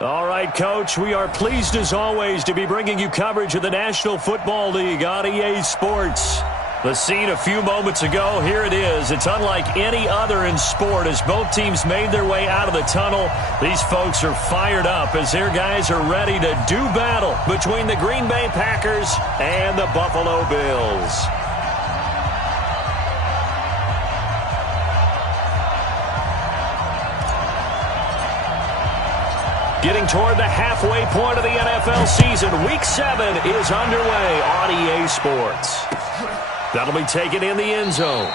All right, Coach, we are pleased as always to be bringing you coverage of the National Football League on EA Sports. The scene a few moments ago, here it is. It's unlike any other in sport as both teams made their way out of the tunnel. These folks are fired up as their guys are ready to do battle between the Green Bay Packers and the Buffalo Bills. Getting toward the halfway point of the NFL season, Week 7 is underway on EA Sports. That'll be taken in the end zone.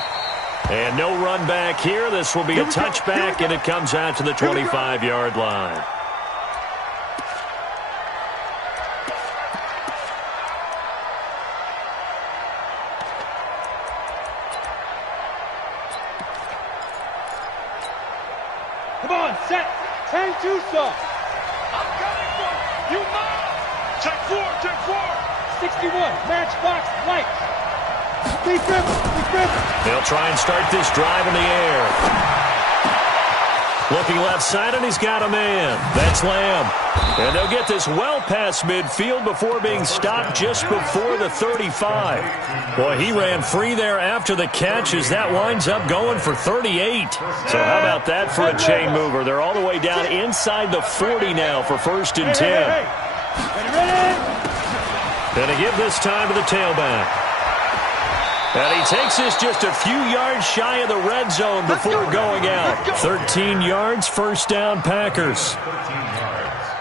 And no run back here. This will be a touchback, and it comes out to the 25-yard line. Come on, set. 10-2 soft. I'm coming for you. Check 4. 61. Matchbox lights. They'll try and start this drive in the air. Looking left side, and he's got a man. That's Lamb. And they'll get this well past midfield before being stopped just before the 35. Boy, he ran free there after the catch as that winds up going for 38. So how about that for a chain mover? They're all the way down inside the 40 now for 1st and 10. And to give this time to the tailback. And he takes this just a few yards shy of the red zone before going out. 13 yards, 1st down, Packers.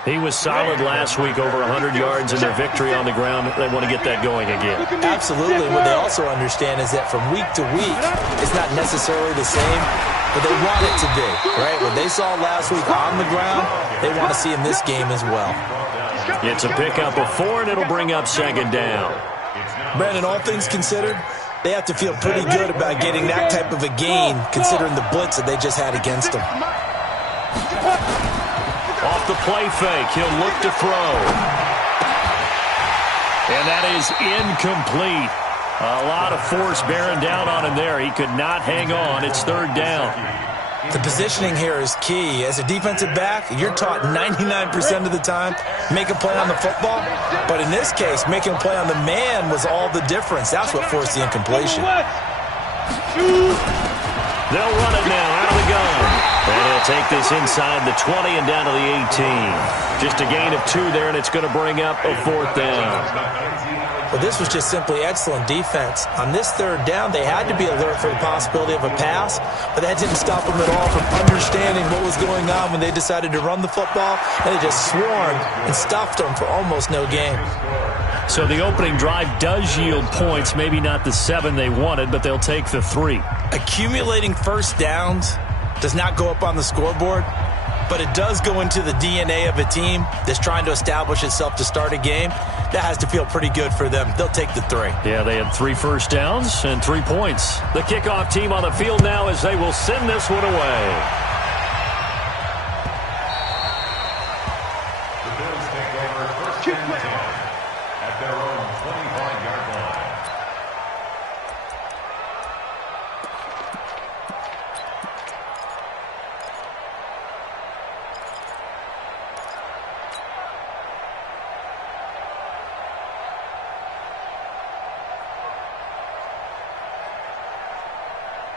He was solid last week, over 100 yards in their victory on the ground. They want to get that going again. Absolutely. What they also understand is that from week to week, it's not necessarily the same, but they want it to be, right? What they saw last week on the ground, they want to see in this game as well. It's a pickup of 4, and it'll bring up 2nd down. Brandon, all things considered, they have to feel pretty good about getting that type of a gain, considering the blitz that they just had against them. Off the play fake, he'll look to throw. And that is incomplete. A lot of force bearing down on him there. He could not hang on. It's 3rd down. The positioning here is key. As a defensive back, you're taught 99% of the time, make a play on the football. But in this case, making a play on the man was all the difference. That's what forced the incompletion. They'll run it now out of the gun. And he'll take this inside the 20 and down to the 18. Just a gain of 2 there, and it's going to bring up a 4th down. Well, this was just simply excellent defense. On this 3rd down, they had to be alert for the possibility of a pass, but that didn't stop them at all from understanding what was going on when they decided to run the football, and they just swarmed and stuffed them for almost no gain. So the opening drive does yield points, maybe not the 7 they wanted, but they'll take the 3. Accumulating 1st downs does not go up on the scoreboard, but it does go into the DNA of a team that's trying to establish itself to start a game. That has to feel pretty good for them. They'll take the 3. Yeah, they had 3 first downs and 3 points. The kickoff team on the field now as they will send this one away. The Bills take over 1st and 10 at their own 25-yard line.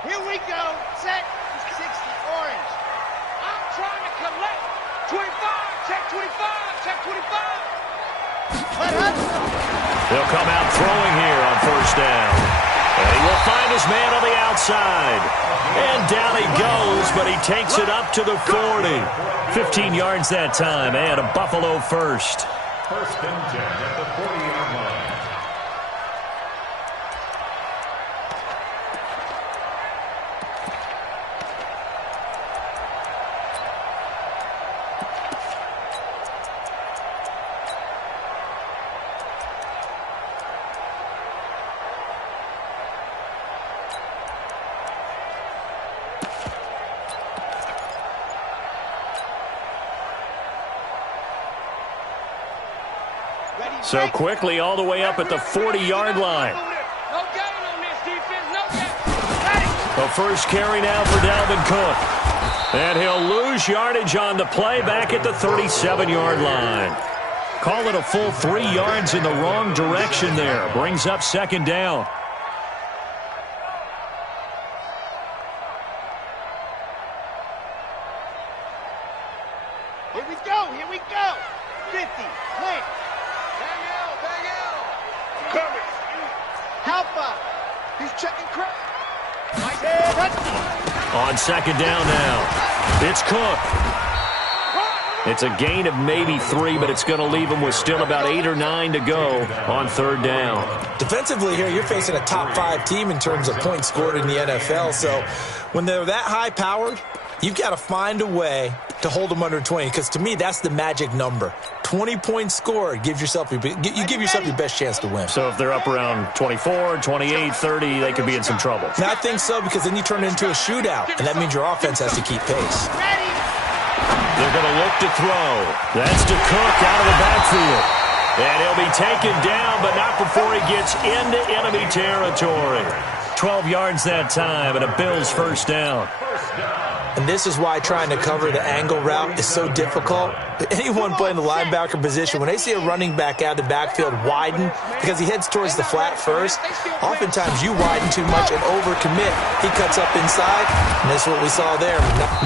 Here we go. Set. 60 orange. I'm trying to collect. 25. Check 25. Check 25. They'll come out throwing here on 1st down. And he will find his man on the outside. And down he goes, but he takes it up to the 40. 15 yards that time, and a Buffalo first. 1st and 10 at the 40-yard line. So quickly all the way up at the 40-yard line. No gain on this defense. No gain. The first carry now for Dalvin Cook. And he'll lose yardage on the play back at the 37-yard line. Call it a full 3 yards in the wrong direction there. Brings up second down. Here we go, here we go. 50, plant. Bang out. Coverage. Help up. He's checking crap. On second down now, it's Cook. It's a gain of maybe 3, but it's going to leave him with still about 8 or 9 to go on third down. Defensively here, you're facing a top 5 team in terms of points scored in the NFL. So when they're that high-powered, you've got to find a way to hold them under 20, because to me, that's the magic number. 20 points scored gives yourself you give yourself your best chance to win. So if they're up around 24, 28, 30, they could be in some trouble. And I think so, because then you turn it into a shootout, and that means your offense has to keep pace. They're going to look to throw. That's to Cook out of the backfield. And he'll be taken down, but not before he gets into enemy territory. 12 yards that time, and a Bills first down. And this is why trying to cover the angle route is so difficult. Anyone playing the linebacker position, when they see a running back out of the backfield widen, because he heads towards the flat first, oftentimes you widen too much and overcommit. He cuts up inside, and that's what we saw there.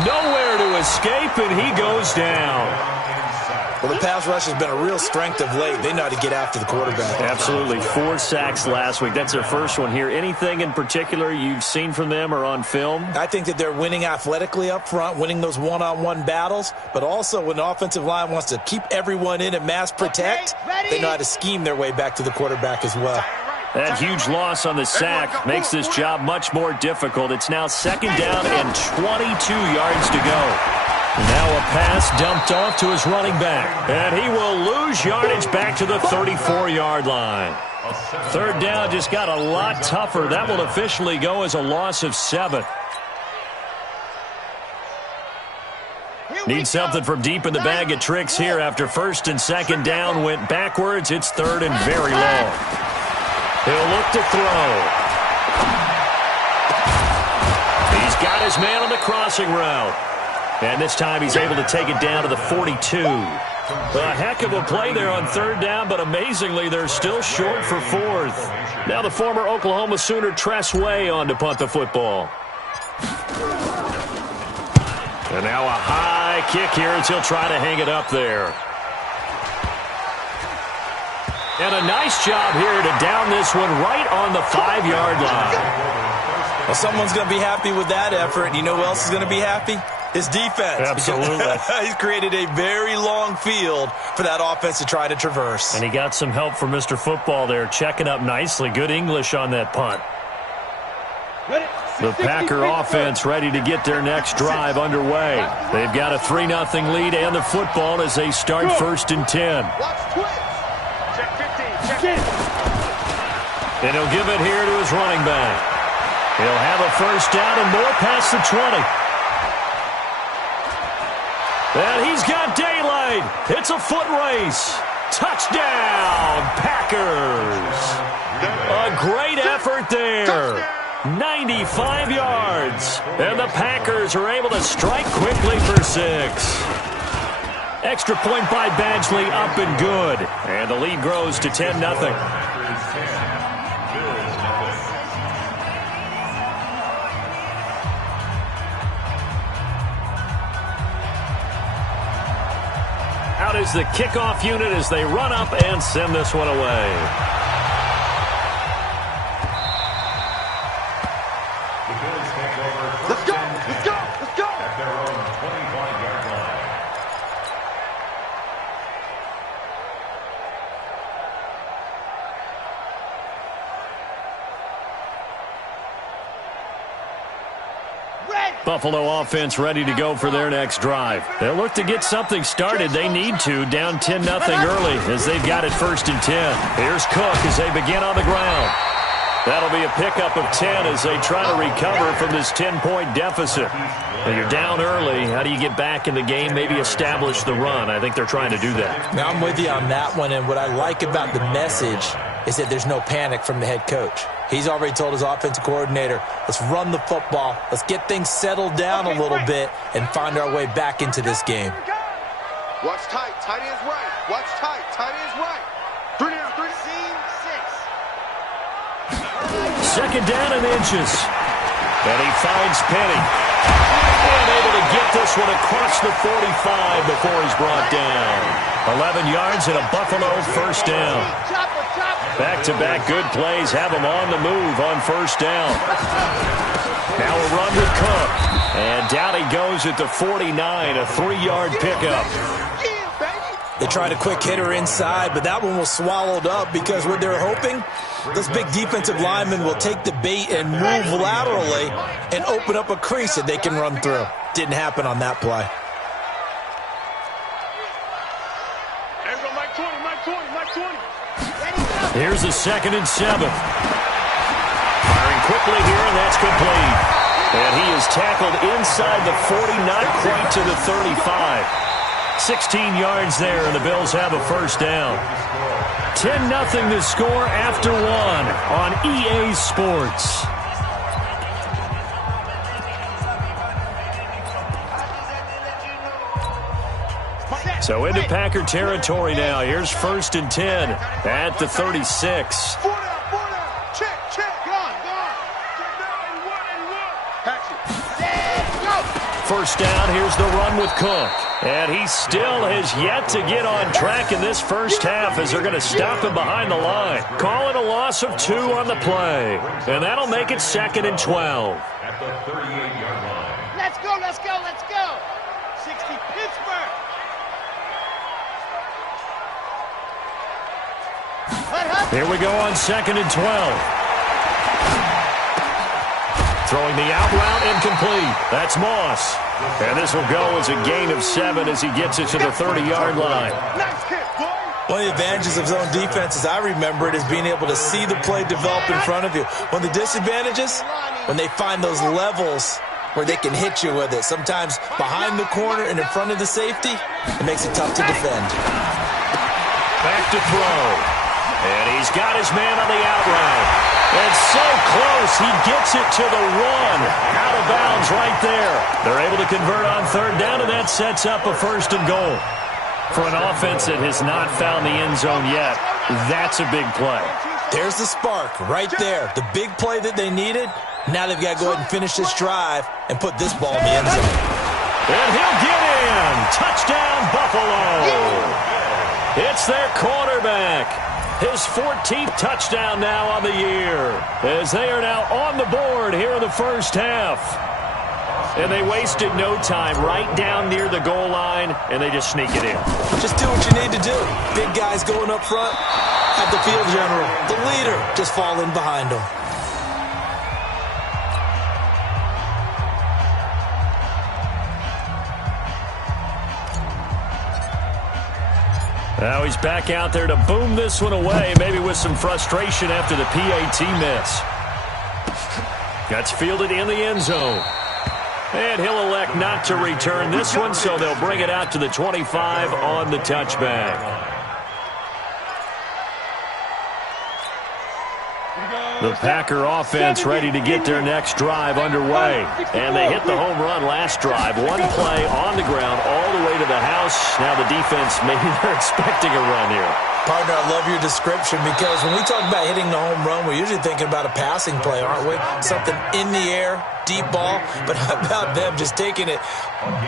Nowhere to escape, and he goes down. Well, the pass rush has been a real strength of late. They know how to get after the quarterback. Absolutely. 4 sacks last week. That's their first one here. Anything in particular you've seen from them or on film? I think that they're winning athletically up front, winning those one-on-one battles, but also when the offensive line wants to keep everyone in and mass protect, they know how to scheme their way back to the quarterback as well. That huge loss on the sack makes this job much more difficult. It's now second down and 22 yards to go. Now a pass dumped off to his running back. And he will lose yardage back to the 34-yard line. Third down just got a lot tougher. That will officially go as a loss of 7. Need something from deep in the bag of tricks here after first and second down went backwards. It's third and very long. He'll look to throw. He's got his man on the crossing route. And this time he's able to take it down to the 42. A heck of a play there on third down, but amazingly they're still short for fourth. Now the former Oklahoma Sooner Tress Way on to punt the football. And now a high kick here as he'll try to hang it up there. And a nice job here to down this one right on the 5-yard line. Well, someone's going to be happy with that effort, and you know who else is going to be happy? His defense. Absolutely. He's created a very long field for that offense to try to traverse. And he got some help from Mr. Football there, checking up nicely. Good English on that punt. The Packer offense ready to get their next drive underway. They've got a 3-0 lead and the football as they start first and 10. And he'll give it here to his running back. He'll have a first down and more past the 20. And he's got daylight. It's a foot race. Touchdown, Packers. A great effort there. 95 yards. And the Packers are able to strike quickly for 6. Extra point by Badgley, up and good. And the lead grows to 10-0. Out is the kickoff unit as they run up and send this one away. Let's go, let's go, let's go. At their own 25-yard line. Buffalo offense ready to go for their next drive. They'll look to get something started. They need to, down 10-0 early as they've got it first and 10. Here's Cook as they begin on the ground. That'll be a pickup of 10 as they try to recover from this 10-point deficit. When you're down early, how do you get back in the game, maybe establish the run? I think they're trying to do that. Now I'm with you on that one, and what I like about the message is that there's no panic from the head coach. He's already told his offensive coordinator, let's run the football, let's get things settled down a little bit and find our way back into this game. Watch tight, tight ends right. Watch tight, tight ends right. 3 down, 3. Seam 6. Second down and inches. And he finds Penny. And able to get this one across the 45 before he's brought down. 11 yards and a Buffalo first down. Back-to-back good plays have him on the move on first down. Now a run with Cook. And down he goes at the 49, a 3-yard pickup. They tried a quick hitter inside, but that one was swallowed up because what they're hoping, this big defensive lineman will take the bait and move laterally and open up a crease that they can run through. Didn't happen on that play. Here's a 2nd and 7. Firing quickly here, and that's complete. And he is tackled inside the 40, not quite to the 35. 16 yards there, and the Bills have a first down. 10-0 the score after 1 on EA Sports. So into Packer territory now. Here's 1st and 10 at the 36. Check, check. Gone. First down, here's the run with Cook. And he still has yet to get on track in this first half as they're going to stop him behind the line. Call it a loss of 2 on the play. And that'll make it 2nd and 12. At the 38-yard line. Let's go. 60 Pittsburgh. Here we go on 2nd and 12. Throwing the out route incomplete. That's Moss. And this will go as a gain of 7 as he gets it to the 30-yard line. One of the advantages of zone defense, as I remember it, is being able to see the play develop in front of you. One of the disadvantages, when they find those levels where they can hit you with it. Sometimes behind the corner and in front of the safety, it makes it tough to defend. Back to throw. And he's got his man on the out route. And so close, he gets it to the 1. Out of bounds right there. They're able to convert on 3rd down, and that sets up a 1st and goal. For an offense that has not found the end zone yet, that's a big play. There's the spark right there. The big play that they needed. Now they've got to go ahead and finish this drive and put this ball in the end zone. And he'll get in. Touchdown, Buffalo. It's their quarterback. His 14th touchdown now on the year, as they are now on the board here in the first half. And they wasted no time right down near the goal line, and they just sneak it in. Just do what you need to do. Big guys going up front. Have the field general, the leader, just fall in behind them. Now he's back out there to boom this one away, maybe with some frustration after the PAT miss. That's fielded in the end zone. And he'll elect not to return this one, so they'll bring it out to the 25 on the touchback. The Packer offense ready to get their next drive underway. And they hit the home run last drive. One play on the ground all the way to the house. Now the defense, maybe they're expecting a run here. Partner, I love your description because when we talk about hitting the home run, we're usually thinking about a passing play, aren't we? Something in the air, deep ball. But how about them just taking it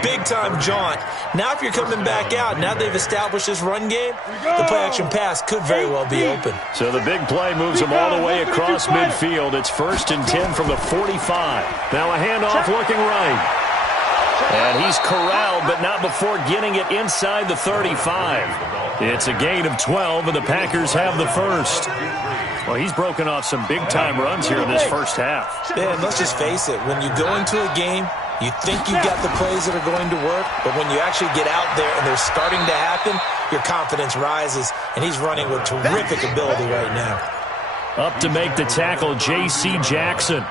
big-time jaunt? Now if you're coming back out, now they've established this run game, the play-action pass could very well be open. So the big play moves them all the way across midfield. It's 1st and 10 from the 45. Now a handoff looking right. And he's corralled, but not before getting it inside the 35. It's a gain of 12, and the Packers have the first. Well, he's broken off some big-time runs here in this first half. Yeah, and let's just face it. When you go into a game, you think you got the plays that are going to work, but when you actually get out there and they're starting to happen, your confidence rises, and he's running with terrific ability right now. Up to make the tackle, J.C. Jackson.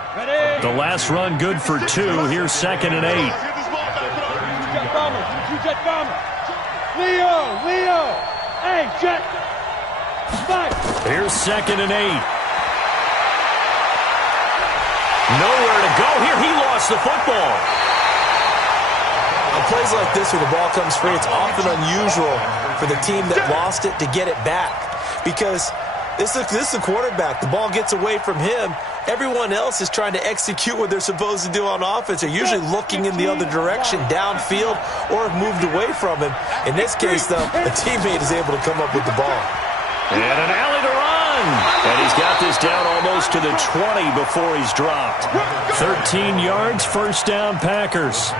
The last run good for 2. Here's 2nd and 8. Leo, hey, Jet, fight. Here's 2nd and 8. Nowhere to go here. He lost the football. On plays like this where the ball comes free, it's often unusual for the team that lost it to get it back. Because this is the quarterback. The ball gets away from him. Everyone else is trying to execute what they're supposed to do on offense. They're usually looking in the other direction, downfield, or have moved away from him. In this case, though, a teammate is able to come up with the ball. And an alley to run. And he's got this down almost to the 20 before he's dropped. 13 yards, first down, Packers.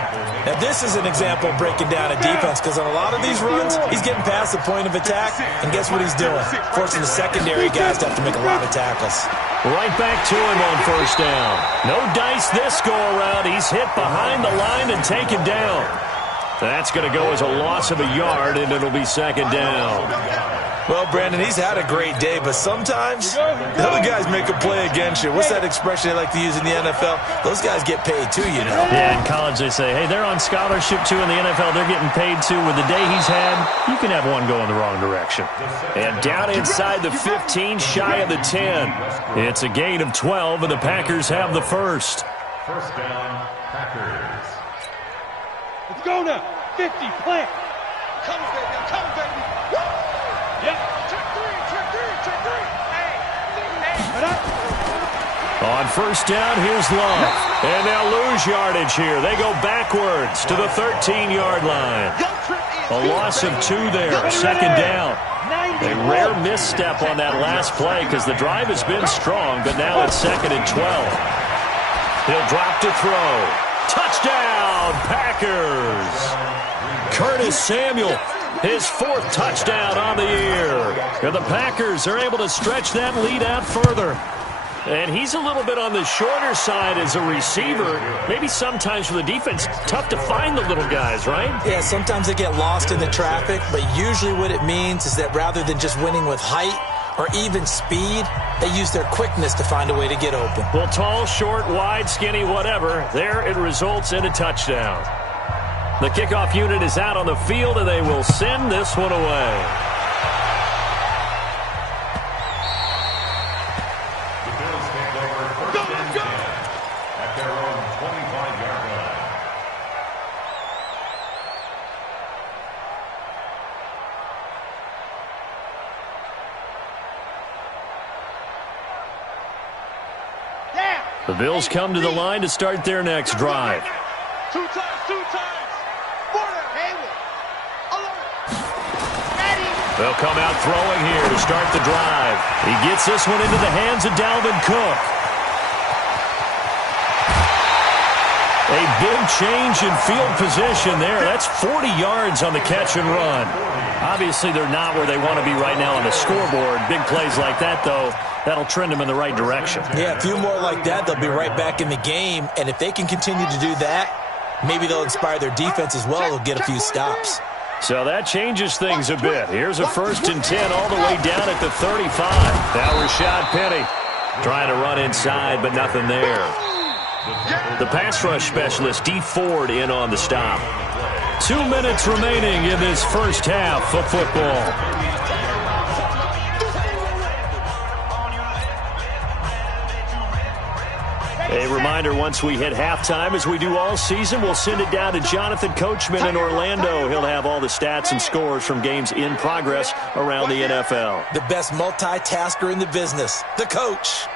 Now, this is an example of breaking down a defense, because on a lot of these runs, he's getting past the point of attack, and guess what he's doing? Forcing the secondary guys to have to make a lot of tackles. Right back to him on first down. No dice this go-around. He's hit behind the line and taken down. That's going to go as a loss of a yard, and it'll be 2nd down. Well, Brandon, he's had a great day, but sometimes the other guys make a play against you. What's that expression they like to use in the NFL? Those guys get paid too, you know. Yeah, in college they say, hey, they're on scholarship too. In the NFL, they're getting paid too. With the day he's had, you can have one go in the wrong direction. And down inside the 15, shy of the 10. It's a gain of 12, and the Packers have the first. First down, Packers. Let's go now. 50, plant. Come, baby. Come, baby. Woo! Yep. Check three. Hey. On first down, here's Love. And they'll lose yardage here. They go backwards to the 13-yard line. A loss of 2 there, 2nd down. A rare misstep on that last play because the drive has been strong, but now it's 2nd and 12. He'll drop to throw. Touchdown, Packers! Curtis Samuel, his 4th touchdown on the year. And the Packers are able to stretch that lead out further. And he's a little bit on the shorter side as a receiver. Maybe sometimes for the defense, tough to find the little guys, right? Yeah, sometimes they get lost in the traffic, but usually what it means is that rather than just winning with height or even speed, they use their quickness to find a way to get open. Well, tall, short, wide, skinny, whatever, there it results in a touchdown. The kickoff unit is out on the field, and they will send this one away. The Bills take over first and 10 at their own 25-yard line. The Bills come to the line to start their next drive. Two times. They'll come out throwing here to start the drive. He gets this one into the hands of Dalvin Cook. A big change in field position there. That's 40 yards on the catch and run. Obviously, they're not where they want to be right now on the scoreboard. Big plays like that, though, that'll trend them in the right direction. Yeah, a few more like that, they'll be right back in the game. And if they can continue to do that, maybe they'll inspire their defense as well. They'll get a few stops. So that changes things a bit. Here's a 1st and 10 all the way down at the 35. Now Rashad Penny trying to run inside, but nothing there. The pass rush specialist, D. Ford, in on the stop. 2 minutes remaining in this first half of football. A reminder, once we hit halftime, as we do all season, we'll send it down to Jonathan Coachman in Orlando. He'll have all the stats and scores from games in progress around the NFL. The best multitasker in the business, the coach.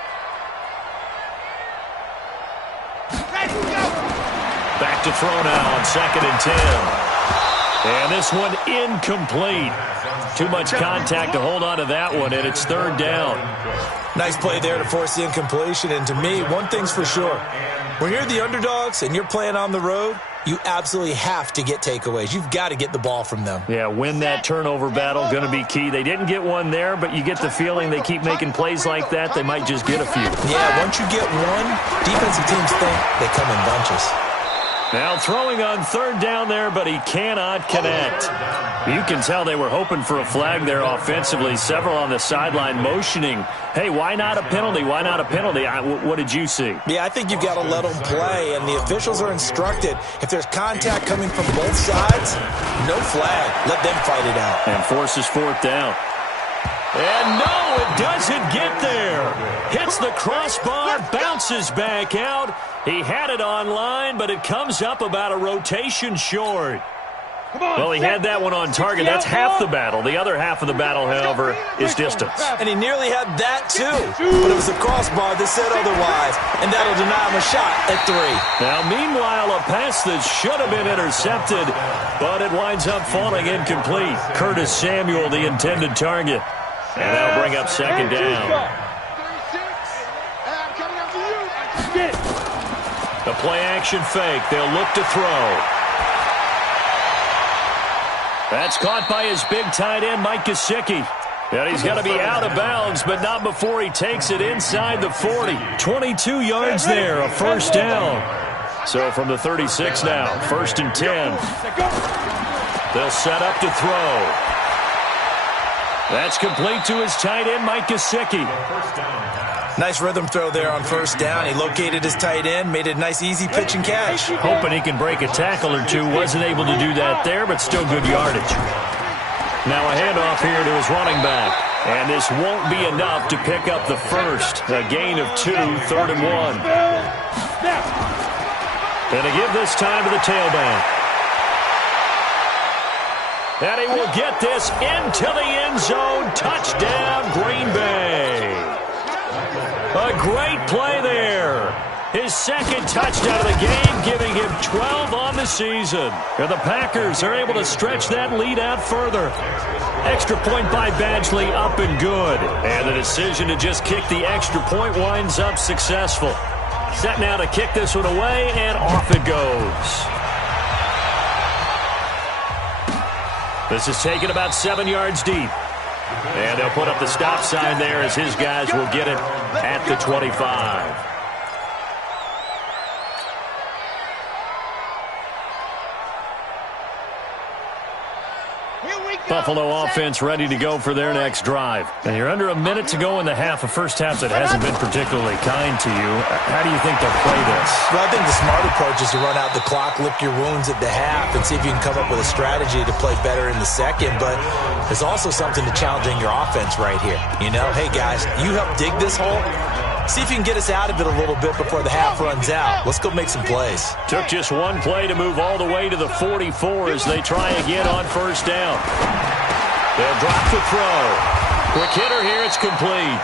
Back to throw now on 2nd and 10. And this one incomplete. Too much contact to hold on to that one, and it's 3rd down. Nice play there to force the incompletion. And to me, one thing's for sure. When you're the underdogs and you're playing on the road, you absolutely have to get takeaways. You've got to get the ball from them. Yeah, win that turnover battle, going to be key. They didn't get one there, but you get the feeling they keep making plays like that, they might just get a few. Yeah, once you get one, defensive teams think they come in bunches. Now throwing on 3rd down there, but he cannot connect. You can tell they were hoping for a flag there offensively. Several on the sideline motioning, hey, why not a penalty? Why not a penalty? What did you see? Yeah, I think you've got to let them play, and the officials are instructed. If there's contact coming from both sides, no flag. Let them fight it out. And forces 4th down. And no, it doesn't get there. Hits the crossbar, bounces back out. He had it online, but it comes up about a rotation short. Well, he had that one on target. That's half the battle. The other half of the battle, however, is distance. And he nearly had that, too. But it was the crossbar that said otherwise, and that'll deny him a shot at 3. Now, meanwhile, a pass that should have been intercepted, but it winds up falling incomplete. Curtis Samuel, the intended target. And that'll bring up second down. The play-action fake. They'll look to throw. That's caught by his big tight end, Mike Gesicki. And he's got to be out of bounds, but not before he takes it inside the 40. 22 yards there, a first down. So from the 36 now, 1st and 10. They'll set up to throw. That's complete to his tight end, Mike Gesicki. Nice rhythm throw there on 1st down. He located his tight end, made it a nice, easy pitch and catch. Hoping he can break a tackle or two. Wasn't able to do that there, but still good yardage. Now a handoff here to his running back. And this won't be enough to pick up the first. A gain of 2, 3rd and 1. And to give this time to the tailback. And he will get this into the end zone. Touchdown, Green Bay. A great play there. His second touchdown of the game, giving him 12 on the season. And the Packers are able to stretch that lead out further. Extra point by Badgley, up and good. And the decision to just kick the extra point winds up successful. Set now to kick this one away, and off it goes. This is taken about 7 yards deep. And they'll put up the stop sign there as his guys will get it at the 25. Buffalo offense ready to go for their next drive. And you're under a minute to go in the half, a first half that hasn't been particularly kind to you. How do you think they'll play this? Well, I think the smart approach is to run out the clock, lick your wounds at the half, and see if you can come up with a strategy to play better in the second. But there's also something to challenging your offense right here. You know, hey, guys, you help dig this hole. See if you can get us out of it a little bit before the half runs out. Let's go make some plays. Took just one play to move all the way to the 44 as they try again on 1st down. They'll drop the throw. Quick hitter here, it's complete.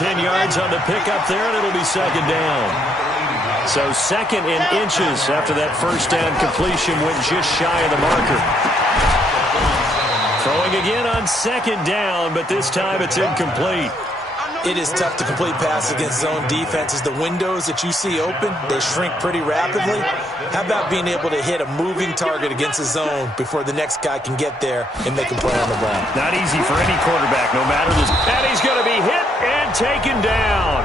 10 yards on the pickup there, and it'll be 2nd down. So 2nd in inches after that 1st down completion went just shy of the marker. Throwing again on 2nd down, but this time it's incomplete. It is tough to complete passes against zone defenses. The windows that you see open, they shrink pretty rapidly. How about being able to hit a moving target against a zone before the next guy can get there and make a play on the ball? Not easy for any quarterback, no matter this. And he's going to be hit and taken down.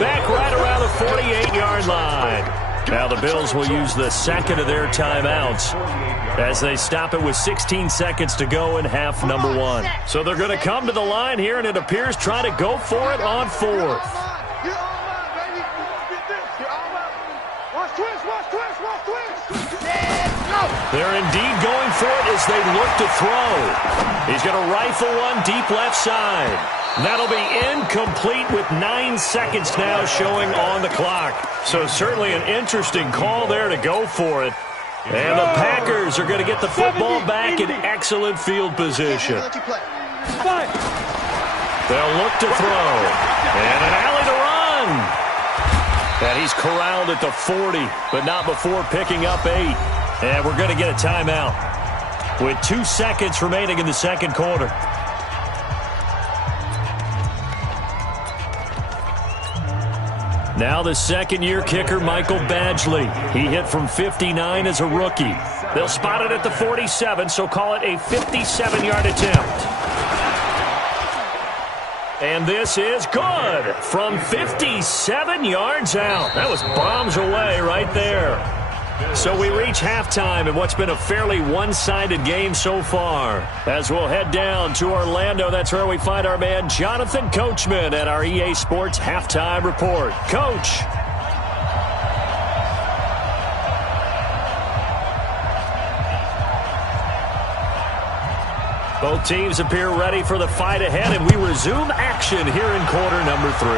Back right around the 48-yard line. Now the Bills will use the 2nd of their timeouts as they stop it with 16 seconds to go in half number 1. So they're going to come to the line here, and it appears try to go for it on 4th. They're indeed going for it as they look to throw. He's going to rifle one deep left side. That'll be incomplete with 9 seconds now showing on the clock. So certainly an interesting call there to go for it. And the Packers are going to get the football back in excellent field position. They'll look to throw. And an alley to run. And he's corralled at the 40, but not before picking up 8. And we're going to get a timeout with 2 seconds remaining in the 2nd quarter. Now the 2nd-year kicker, Michael Badgley. He hit from 59 as a rookie. They'll spot it at the 47, so call it a 57-yard attempt. And this is good from 57 yards out. That was bombs away right there. So we reach halftime in what's been a fairly one-sided game so far. As we'll head down to Orlando, that's where we find our man Jonathan Coachman at our EA Sports Halftime Report. Coach. Both teams appear ready for the fight ahead, and we resume action here in quarter number 3.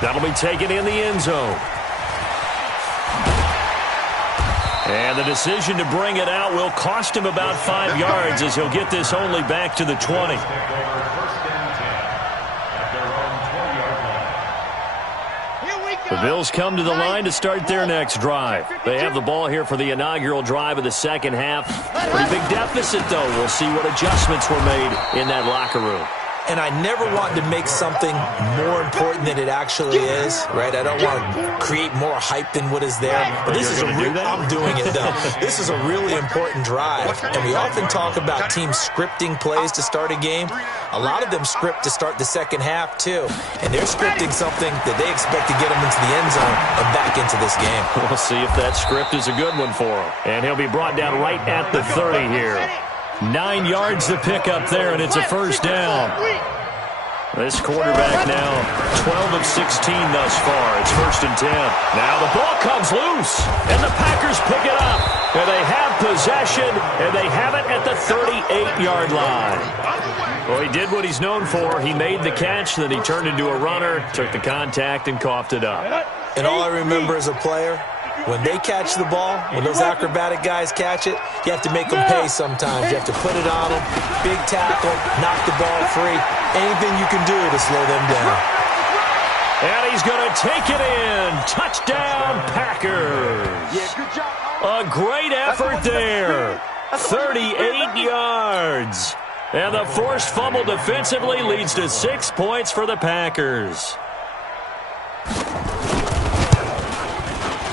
That'll be taken in the end zone. And the decision to bring it out will cost him about 5 yards as he'll get this only back to the 20. The Bills come to the line to start their next drive. They have the ball here for the inaugural drive of the second half. Pretty big deficit, though. We'll see what adjustments were made in that locker room. And I never want to make something more important than it actually is, right? I don't want to create more hype than what is there. But this is I'm doing it, though. This is a really important drive. And we often talk about teams scripting plays to start a game. A lot of them script to start the second half, too. And they're scripting something that they expect to get them into the end zone and back into this game. We'll see if that script is a good one for him. And he'll be brought down right at the 30 here. 9 yards to pick up there, and it's a first down. This quarterback now 12 of 16 thus far. It's 1st and 10. Now the ball comes loose, and the Packers pick it up. And they have possession, and they have it at the 38-yard line. Well, he did what he's known for. He made the catch, then he turned into a runner, took the contact, and coughed it up. And all I remember as a player, when they catch the ball, when those acrobatic guys catch it, you have to make them pay sometimes. You have to put it on them, big tackle, knock the ball free. Anything you can do to slow them down. And he's going to take it in. Touchdown, Packers. A great effort there. 38 yards. And the forced fumble defensively leads to 6 points for the Packers.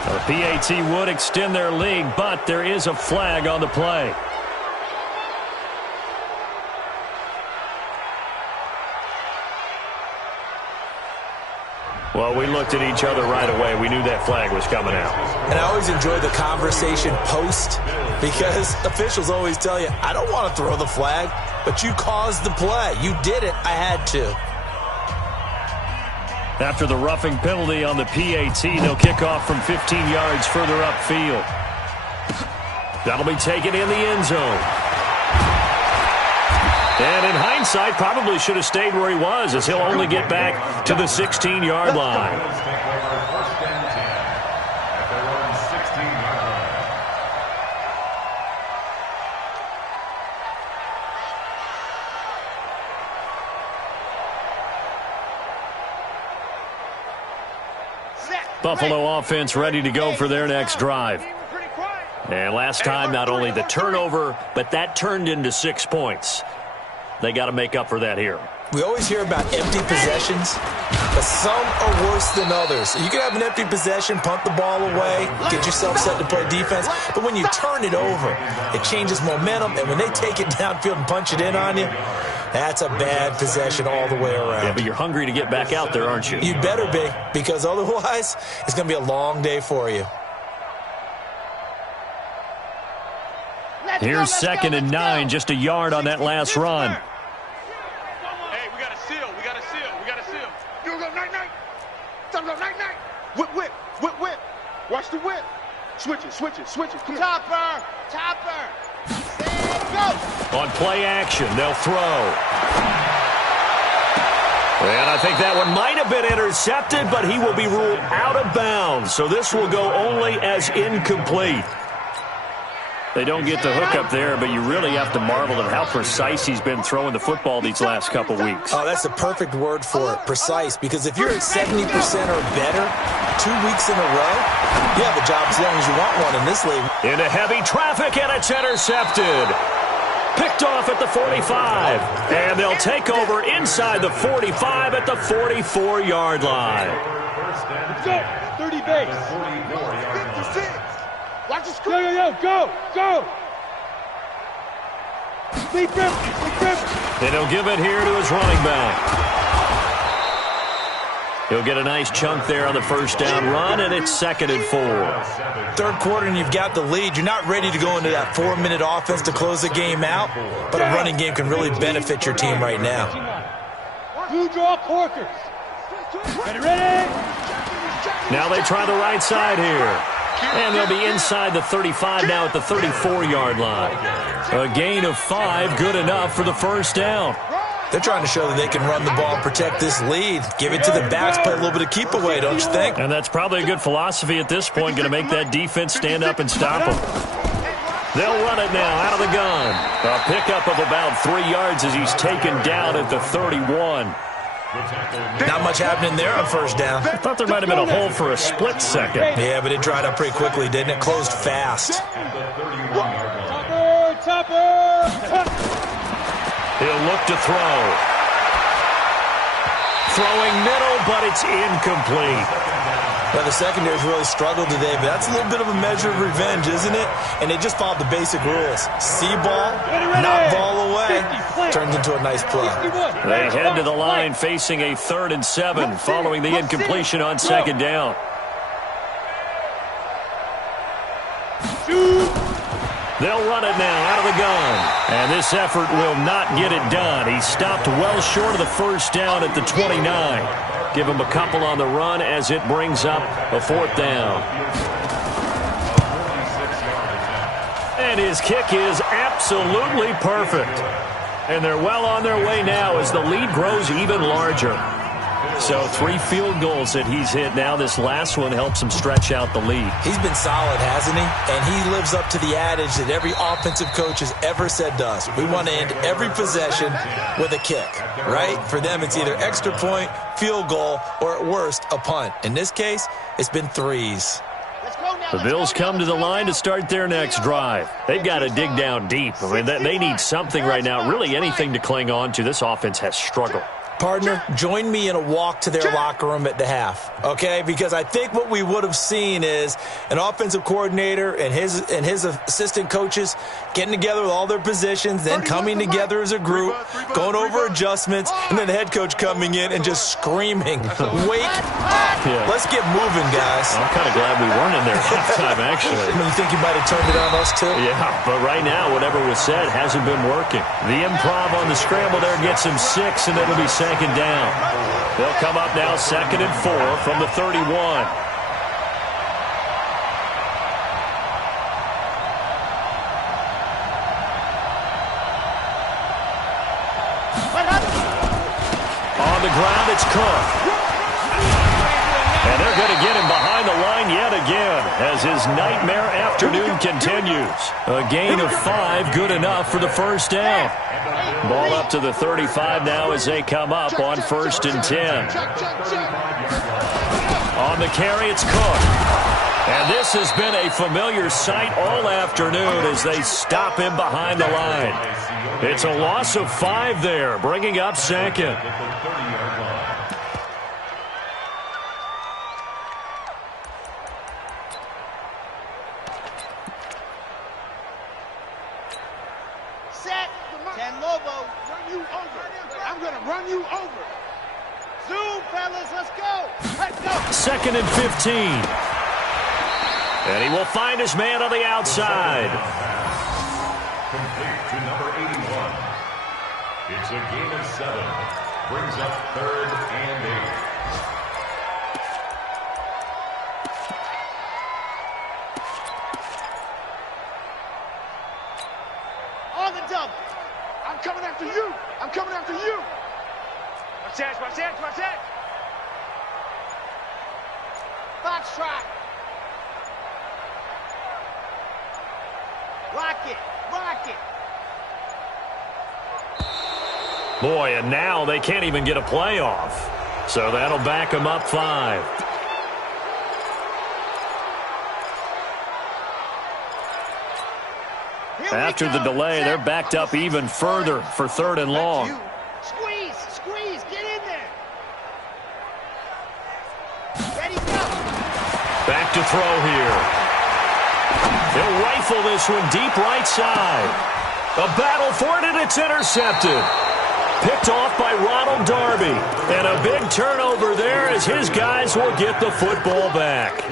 The PAT would extend their lead, but there is a flag on the play. Well, we looked at each other right away. We knew that flag was coming out. And I always enjoy the conversation post because officials always tell you, I don't want to throw the flag, but you caused the play. You did it. I had to. After the roughing penalty on the PAT, they'll kick off from 15 yards further upfield. That'll be taken in the end zone. And in hindsight, probably should have stayed where he was, as he'll only get back to the 16-yard line. Buffalo offense ready to go for their next drive. And last time, not only the turnover, but that turned into 6 points. They got to make up for that here. We always hear about empty possessions, but some are worse than others. You can have an empty possession, punt the ball away, get yourself set to play defense, but when you turn it over, it changes momentum, and when they take it downfield and punch it in on you, that's a bad possession all the way around. Yeah, but you're hungry to get back out there, aren't you? You'd better be, because otherwise, it's going to be a long day for you. Here's 2nd and 9, just a yard on that last run. Hey, we got a seal. We got a seal. We got a seal. You go night-night. Time go night-night. Whip, whip, whip, whip. Watch the whip. Switch it, switch it, switch it. Come on. Topper, topper. Go. On play action, they'll throw. And I think that one might have been intercepted, but he will be ruled out of bounds. So this will go only as incomplete. They don't get the hook up there, but you really have to marvel at how precise he's been throwing the football these last couple weeks. Oh, that's a perfect word for it, precise, because if you're at 70% or better 2 weeks in a row, you have a job as long as you want one in this league. Into heavy traffic, and it's intercepted. Picked off at the 45, and they'll take over inside the 45 at the 44-yard line. 30 base. 56. Watch the screen. Go. Deep rip. And he'll give it here to his running back. He'll get a nice chunk there on the first down run, and it's 2nd and 4. Third quarter, and you've got the lead. You're not ready to go into that 4-minute offense to close the game out, but a running game can really benefit your team right now. Blue draw Corkers. Ready. Now they try the right side here. And they'll be inside the 35 now at the 34-yard line. A gain of 5, good enough for the first down. They're trying to show that they can run the ball and protect this lead. Give it to the backs, play a little bit of keep away, don't you think? And that's probably a good philosophy at this point, going to make that defense stand up and stop them. They'll run it now out of the gun. A pickup of about 3 yards as he's taken down at the 31. Not much happening there on first down. I thought there might have been a hole for a split second. Yeah, but it dried up pretty quickly, didn't it? Closed fast. He'll look to throw. Throwing middle, but it's incomplete. Well, the secondary's really struggled today, but that's a little bit of a measure of revenge, isn't it? And they just followed the basic rules. See ball, knock ball away. Turns into a nice play. They head to the line facing a 3rd and 7 following the incompletion on second down. They'll run it now out of the gun. And this effort will not get it done. He stopped well short of the first down at the 29. Give him a couple on the run as it brings up a 4th down. And his kick is absolutely perfect. And they're well on their way now as the lead grows even larger. So 3 field goals that he's hit now. This last one helps him stretch out the lead. He's been solid, hasn't he? And he lives up to the adage that every offensive coach has ever said to us. We want to end every possession with a kick, right? For them, it's either extra point, field goal, or at worst, a punt. In this case, it's been 3s. The Bills come to the line to start their next drive. They've got to dig down deep. I mean, they need something right now, really anything to cling on to. This offense has struggled. Partner, join me in a walk to their locker room at the half, okay? Because I think what we would have seen is an offensive coordinator and his assistant coaches getting together with all their positions, then coming together as a group, going over adjustments, and then the head coach coming in and just screaming, "Wake up! Yeah. Let's get moving, guys." I'm kind of glad we weren't in there at halftime, actually. You think you might have turned it on us, too? Yeah, but right now, whatever was said hasn't been working. The improv on the scramble there gets him 6, and it'll be second down. They'll come up now 2nd and 4 from the 31. On the ground, it's Cook. And they're going to get him behind the line yet again as his nightmare afternoon continues. A gain of 5, good enough for the first down. Ball up to the 35 now as they come up on 1st and 10. On the carry, it's Cook. And this has been a familiar sight all afternoon as they stop him behind the line. It's a loss of 5 there, bringing up 2nd. Second and 15. And he will find his man on the outside. Complete to number 81. It's a gain of 7. Brings up 3rd and 8. On the double. I'm coming after you. I'm coming after you. Watch that, watch that, watch that. Box trot. Rock it, rock it. Boy, and now they can't even get a play off. So that'll back them up 5. After the delay, they're backed up even further for 3rd and long. Squeeze, squeeze, get in there. Ready, go. Back to throw here. They'll rifle this one deep right side. A battle for it, and it's intercepted. Picked off by Ronald Darby. And a big turnover there as his guys will get the football back.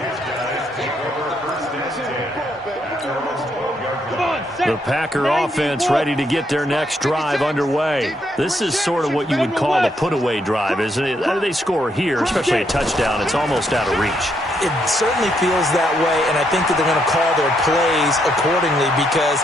The Packer offense ready to get their next drive underway. This is sort of what you would call a put-away drive, isn't it? They score here, especially a touchdown. It's almost out of reach. It certainly feels that way, and I think that they're going to call their plays accordingly, because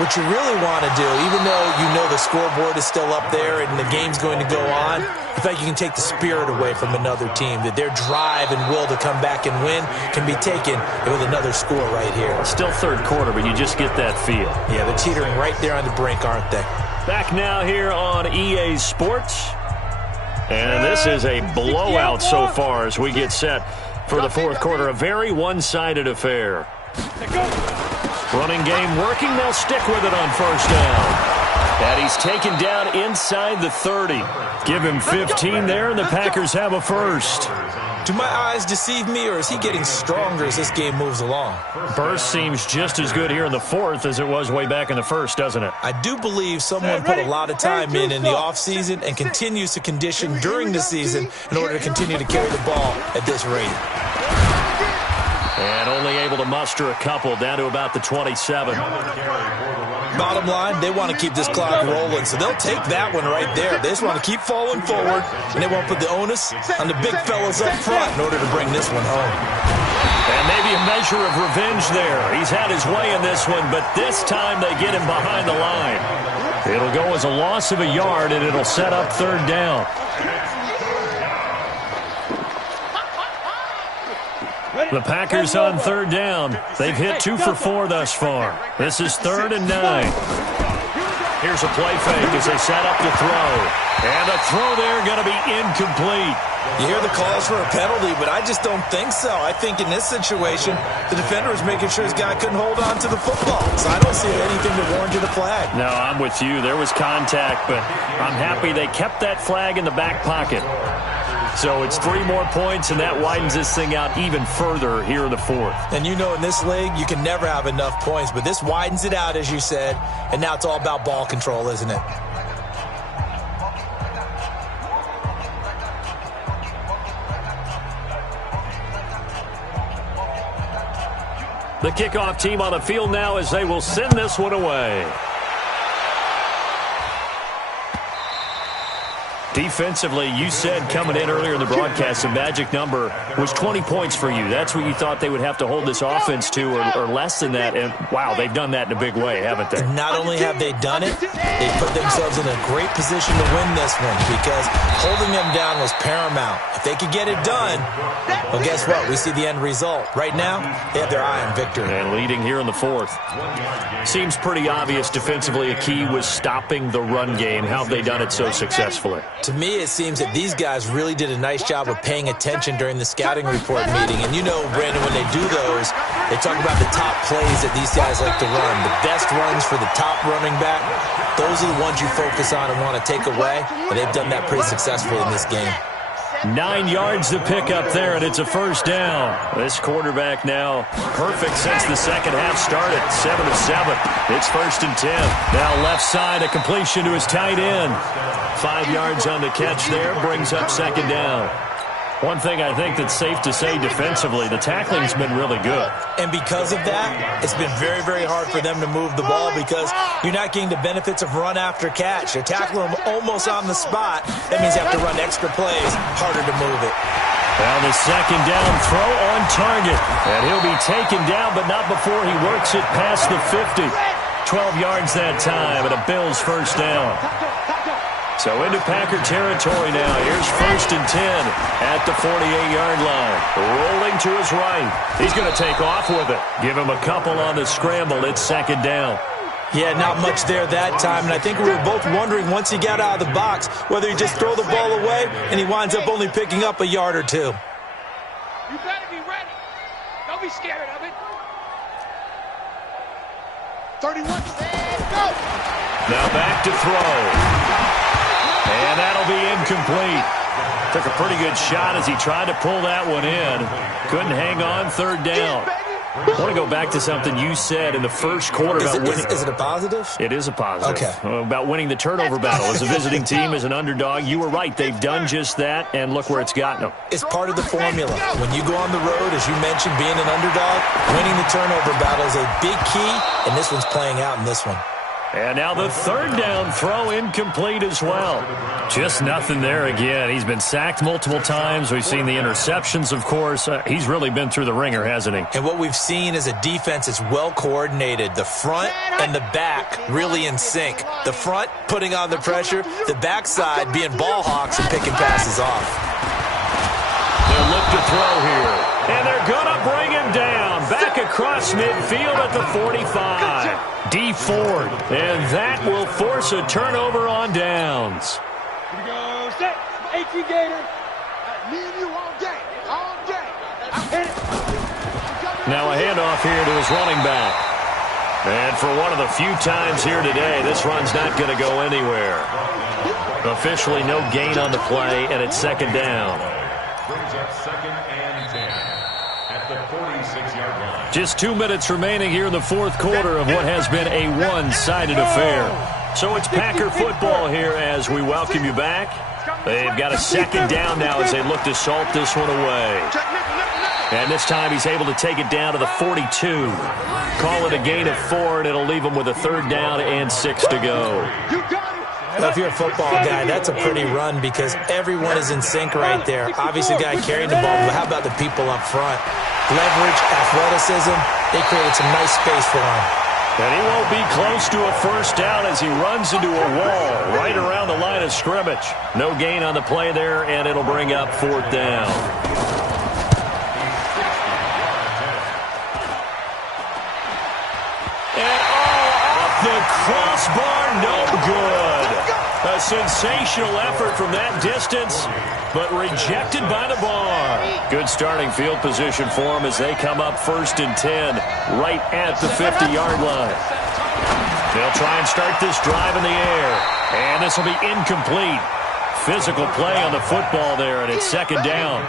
what you really want to do, even though you know the scoreboard is still up there and the game's going to go on, in fact, you can take the spirit away from another team, that their drive and will to come back and win can be taken with another score right here. Still third quarter, but you just get that feel. Yeah, they're teetering right there on the brink, aren't they? Back now here on EA Sports. And this is a blowout so far as we get set for the fourth quarter. A very one-sided affair. Running game working. They'll stick with it on first down. And he's taken down inside the 30. Give him 15 there, and the Packers have a first. Do my eyes deceive me, or is he getting stronger as this game moves along? Burst seems just as good here in the fourth as it was way back in the first, doesn't it? I do believe someone put a lot of time in the offseason and continues to condition during the season in order to continue to carry the ball at this rate. And only able to muster a couple, down to about the 27. Bottom line, they want to keep this clock rolling, so they'll take that one right there. They just want to keep falling forward, and they won't put the onus on the big fellas up front in order to bring this one home. And maybe a measure of revenge there. He's had his way in this one, but this time they get him behind the line. It'll go as a loss of a yard, and it'll set up third down. The Packers on third down. They've hit 2 for 4 thus far. This is 3rd and 9. Here's a play fake as they set up to throw. And a throw there going to be incomplete. You hear the calls for a penalty, but I just don't think so. I think in this situation, the defender was making sure his guy couldn't hold on to the football. So I don't see anything that warranted a flag. No, I'm with you. There was contact, but I'm happy they kept that flag in the back pocket. So it's 3 more points, and that widens this thing out even further here in the fourth. And you know, in this league, you can never have enough points, but this widens it out, as you said, and now it's all about ball control, isn't it? The kickoff team on the field now as they will send this one away. Defensively, you said coming in earlier in the broadcast, the magic number was 20 points for you. That's what you thought they would have to hold this offense to, or less than that. And, wow, they've done that in a big way, haven't they? Not only have they done it, they put themselves in a great position to win this one, because holding them down was paramount. If they could get it done, well, guess what? We see the end result. Right now, they have their eye on victory. And leading here in the fourth. Seems pretty obvious defensively a key was stopping the run game. How have they done it so successfully? To me, it seems that these guys really did a nice job of paying attention during the scouting report meeting. And you know, Brandon, when they do those, they talk about the top plays that these guys like to run. The best runs for the top running back, those are the ones you focus on and want to take away. And they've done that pretty successfully in this game. 9 yards to pick up there, and it's a first down. This quarterback now perfect since the second half started. 7 of 7. It's 1st and 10. Now left side, a completion to his tight end. 5 yards on the catch there, brings up 2nd down. One thing I think that's safe to say defensively, the tackling's been really good. And because of that, it's been very, very hard for them to move the ball, because you're not getting the benefits of run after catch. You're tackling them almost on the spot. That means you have to run extra plays, harder to move it. Well, the 2nd down throw on target. And he'll be taken down, but not before he works it past the 50. 12 yards that time, and a Bills first down. So into Packer territory now. Here's 1st and 10 at the 48-yard line. Rolling to his right. He's going to take off with it. Give him a couple on the scramble. It's 2nd down. Yeah, not much there that time. And I think we were both wondering once he got out of the box whether he'd just throw the ball away and he winds up only picking up a yard or 2. You better be ready. Don't be scared of it. 31. Go. Now back to throw. And that'll be incomplete. Took a pretty good shot as he tried to pull that one in. Couldn't hang on, 3rd down. I want to go back to something you said in the first quarter about winning. Is it a positive? It is a positive. Okay. About winning the turnover battle. As a visiting team, as an underdog, you were right. They've done just that, and look where it's gotten them. It's part of the formula. When you go on the road, as you mentioned, being an underdog, winning the turnover battle is a big key, and this one's playing out in this one. And now the third down throw incomplete as well. Just nothing there again. He's been sacked multiple times. We've seen the interceptions, of course. He's really been through the ringer, hasn't he? And what we've seen is a defense that's well coordinated. The front and the back really in sync. The front putting on the pressure, the backside being ball hawks and picking passes off. They'll look to throw here. And they're going to bring him down. Back across midfield at the 45. D Ford. And that will force a turnover on downs. Here we go. Set. 18 Gator. Me and you all day. All day. I'm hit it. Now a handoff here to his running back. And for one of the few times here today, this run's not going to go anywhere. Officially no gain on the play, and it's second down. Brings up 2nd and 10 at the 46-yard line. Just 2 minutes remaining here in the fourth quarter of what has been a one-sided affair. So it's Packer football here as we welcome you back. They've got a second down now as they look to salt this one away. And this time he's able to take it down to the 42. Call it a gain of 4, and it'll leave him with a third down and 6 to go. Well, if you're a football guy, that's a pretty run because everyone is in sync right there. Obviously, the guy carrying the ball, but how about the people up front? Leverage, athleticism, they created some nice space for him. And he won't be close to a first down as he runs into a wall right around the line of scrimmage. No gain on the play there, and it'll bring up fourth down. And off the crossbar, no good. A sensational effort from that distance, but rejected by the bar. Good starting field position for them as they come up 1st and 10, right at the 50-yard line. They'll try and start this drive in the air, and this will be incomplete. Physical play on the football there, and it's second down.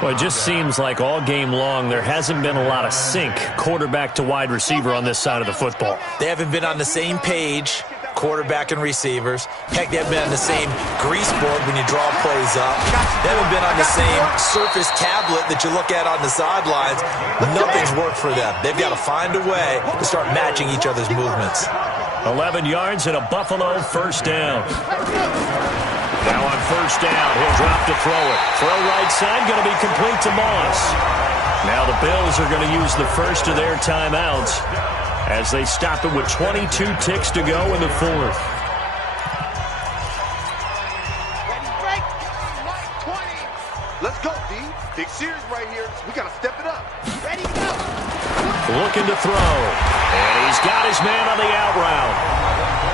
Well, it just seems like all game long there hasn't been a lot of sync quarterback to wide receiver on this side of the football. They haven't been on the same page, quarterback and receivers. Heck, they haven't been on the same grease board when you draw plays up. They haven't been on the same surface tablet that you look at on the sidelines. Nothing's worked for them. They've got to find a way to start matching each other's movements. 11 yards and a Buffalo first down. Now on first down, he'll drop to throw it. Throw right side, going to be complete to Moss. Now the Bills are going to use the first of their timeouts as they stop it with 22 ticks to go in the fourth. Let's go, D. Big series right here. We got to step it up. Ready to go. Looking to throw. And he's got his man on the out route.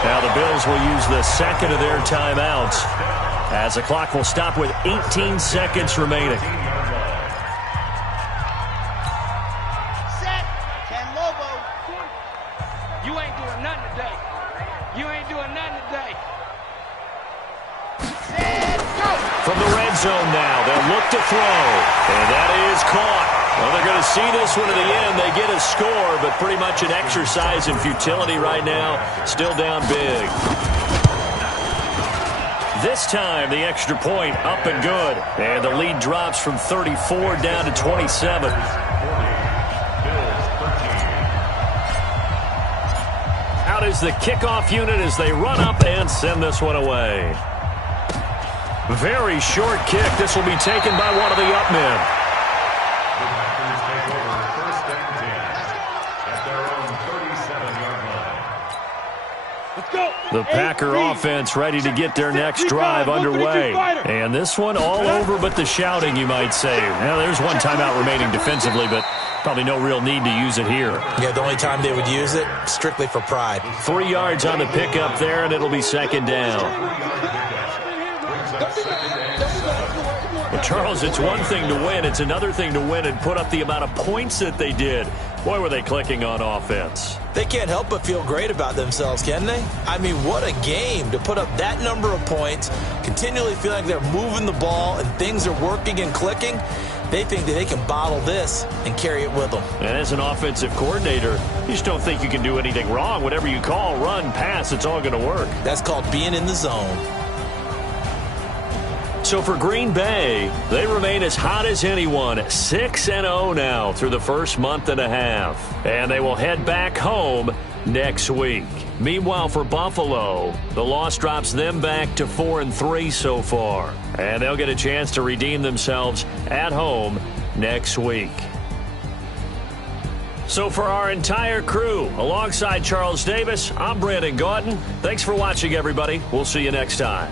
Now the Bills will use the second of their timeouts as the clock will stop with 18 seconds remaining. Set. Ken Lobo. You ain't doing nothing today. You ain't doing nothing today. Set. Go. From the red zone now, they'll look to throw. And that is caught. Well, they're going to see this one to the end. They get a score, but pretty much an exercise in futility right now. Still down big. This time, the extra point up and good. And the lead drops from 34 down to 27. Out is the kickoff unit as they run up and send this one away. Very short kick. This will be taken by one of the up men. The Packer offense ready to get their next drive underway. And this one all over but the shouting, you might say. Now, there's one timeout remaining defensively, but probably no real need to use it here. Yeah, the only time they would use it, strictly for pride. 3 yards on the pickup there, and it'll be second down. Well, Charles, it's one thing to win. It's another thing to win and put up the amount of points that they did. Boy, were they clicking on offense. They can't help but feel great about themselves, can they? I mean, what a game to put up that number of points, continually feel like they're moving the ball and things are working and clicking. They think that they can bottle this and carry it with them. And as an offensive coordinator, you just don't think you can do anything wrong. Whatever you call, run, pass, it's all going to work. That's called being in the zone. So for Green Bay, they remain as hot as anyone, 6-0 now through the first month and a half. And they will head back home next week. Meanwhile, for Buffalo, the loss drops them back to 4-3 so far. And they'll get a chance to redeem themselves at home next week. So for our entire crew, alongside Charles Davis, I'm Brandon Gautin. Thanks for watching, everybody. We'll see you next time.